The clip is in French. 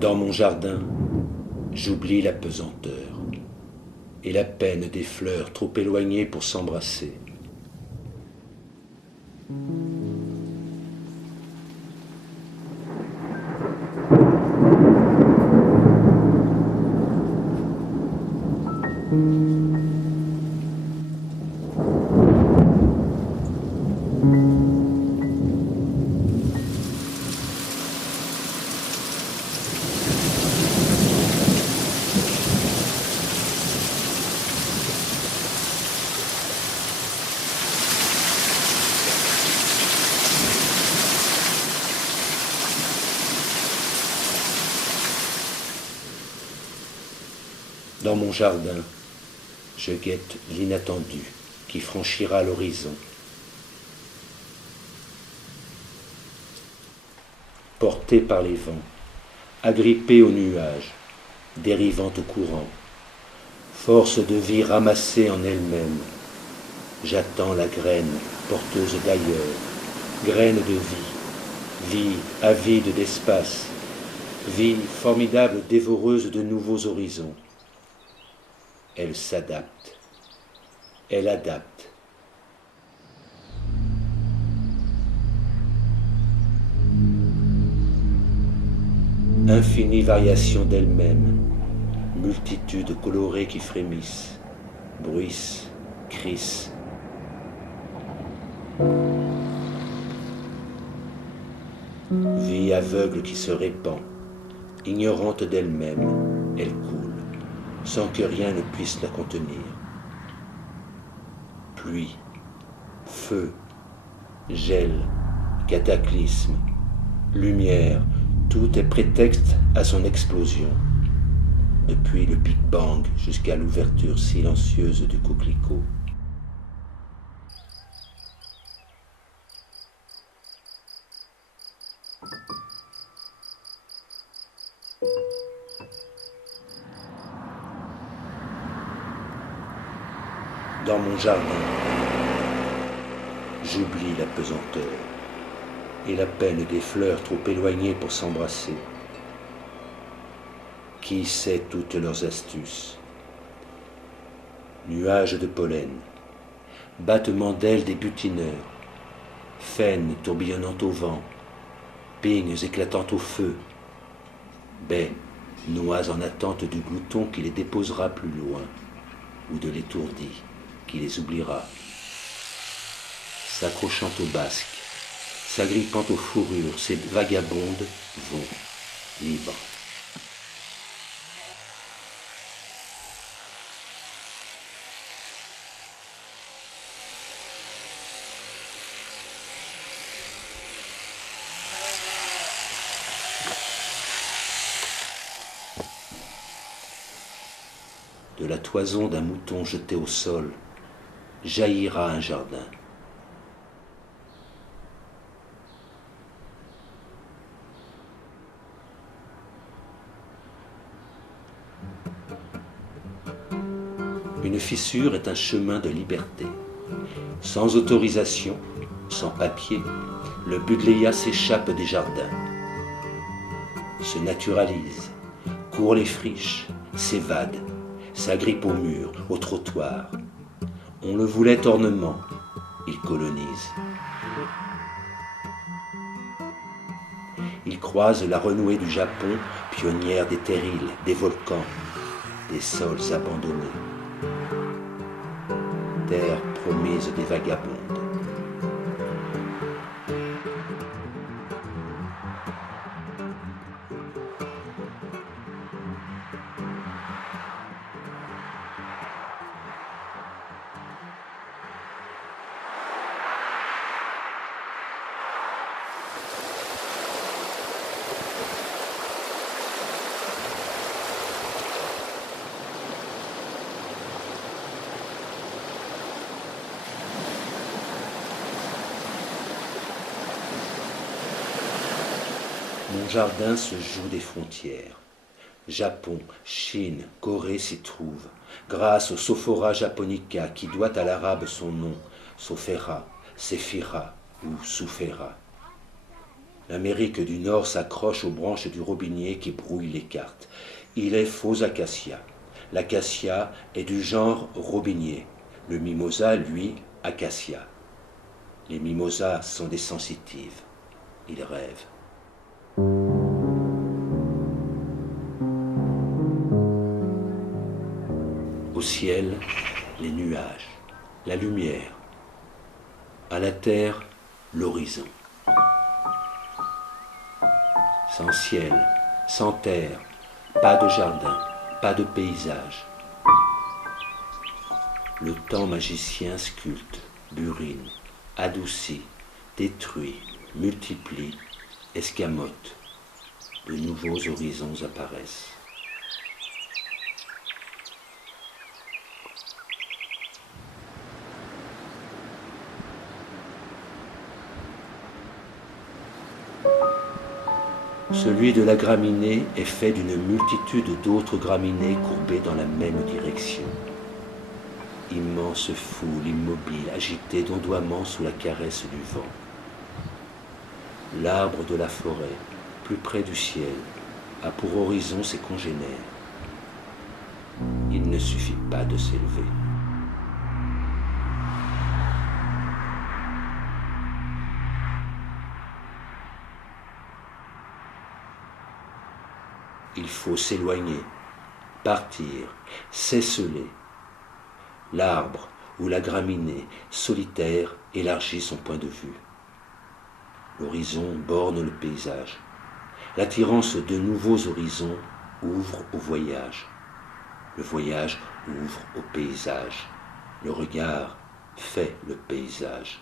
Dans mon jardin, j'oublie la pesanteur et la peine des fleurs trop éloignées pour s'embrasser. Dans mon jardin, je guette l'inattendu qui franchira l'horizon. Porté par les vents, agrippé aux nuages, dérivant au courant, force de vie ramassée en elle-même, j'attends la graine porteuse d'ailleurs, graine de vie avide d'espace, vie formidable dévoreuse de nouveaux horizons. Elle s'adapte, elle adapte. Infinie variation d'elle-même, multitude colorées qui frémissent, bruissent, crissent. Vie aveugle qui se répand, ignorante d'elle-même, elle coule, sans que rien ne puisse la contenir. Pluie, feu, gel, cataclysme, lumière, tout est prétexte à son explosion, depuis le Big Bang jusqu'à l'ouverture silencieuse du coquelicot. Dans mon jardin, j'oublie la pesanteur et la peine des fleurs trop éloignées pour s'embrasser. Qui sait toutes leurs astuces? Nuages de pollen, battements d'ailes des butineurs, faines tourbillonnant au vent, pignes éclatant au feu, baies, noix en attente du glouton qui les déposera plus loin, ou de l'étourdi qui les oubliera, s'accrochant aux basques, s'agrippant aux fourrures, ces vagabondes vont, libres. De la toison d'un mouton jeté au sol, jaillira un jardin. Une fissure est un chemin de liberté. Sans autorisation, sans papier, le Budléia s'échappe des jardins, se naturalise, court les friches, s'évade, s'agrippe aux murs, aux trottoirs. On le voulait ornement, il colonise. Il croise la renouée du Japon, pionnière des terrils, des volcans, des sols abandonnés. Terre promise des vagabondes. Mon jardin se joue des frontières. Japon, Chine, Corée s'y trouvent, grâce au Sophora japonica qui doit à l'arabe son nom, Sophera, Séphira ou Soufera. L'Amérique du Nord s'accroche aux branches du robinier qui brouillent les cartes. Il est faux acacia. L'acacia est du genre robinier. Le mimosa, lui, acacia. Les mimosas sont des sensitives. Ils rêvent. Au ciel, les nuages, la lumière. À la terre, l'horizon. Sans ciel, sans terre, pas de jardin, pas de paysage. Le temps magicien sculpte, burine, adoucit, détruit, multiplie, escamote. De nouveaux horizons apparaissent. Celui de la graminée est fait d'une multitude d'autres graminées courbées dans la même direction. Immense foule immobile, agitée d'ondoiements sous la caresse du vent. L'arbre de la forêt, plus près du ciel, a pour horizon ses congénères. Il ne suffit pas de s'élever. Il faut s'éloigner, partir, s'esseler. L'arbre ou la graminée, solitaire, élargit son point de vue. L'horizon borne le paysage. L'attirance de nouveaux horizons ouvre au voyage. Le voyage ouvre au paysage. Le regard fait le paysage.